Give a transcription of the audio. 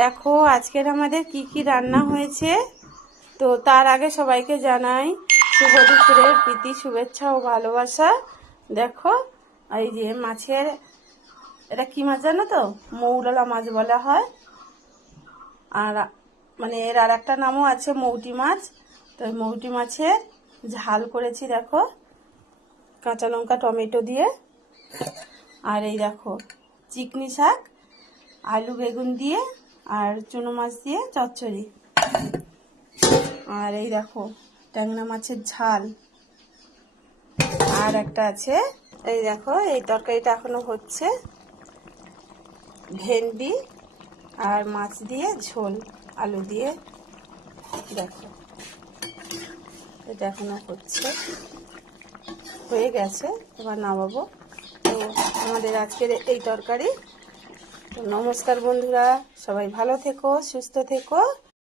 দেখো আজকের আমাদের কি কি রান্না হয়েছে। তো তার আগে সবাইকে জানাই শুভ দুপুরের প্রীতি, শুভেচ্ছা ও ভালোবাসা। দেখো এই যে মাছের, এটা কি মাছ জানো তো? মৌরলা মাছ বলা হয়। আর মানে এর আর একটা নামও আছে মৌটি মাছ। তো এই মৌটি মাছের ঝাল করেছি দেখো, কাঁচা লঙ্কা টমেটো দিয়ে। আর এই দেখো চিকনি শাক, আলু বেগুন দিয়ে, আর চুনো মাছ দিয়ে চচ্চড়ি। আর এই দেখো ট্যাংরা মাছের ঝাল। আর একটা আছে, এই দেখো এই তরকারিটা এখনো হচ্ছে, ভেন্ডি আর মাছ দিয়ে ঝোল, আলু দিয়ে। দেখো এটা এখনো হচ্ছে, হয়ে গেছে, এবার নামাবো। তো আমাদের আজকের এই তরকারি। তো নমস্কার বন্ধুরা, সবাই ভালো থেকো, সুস্থ থেকো।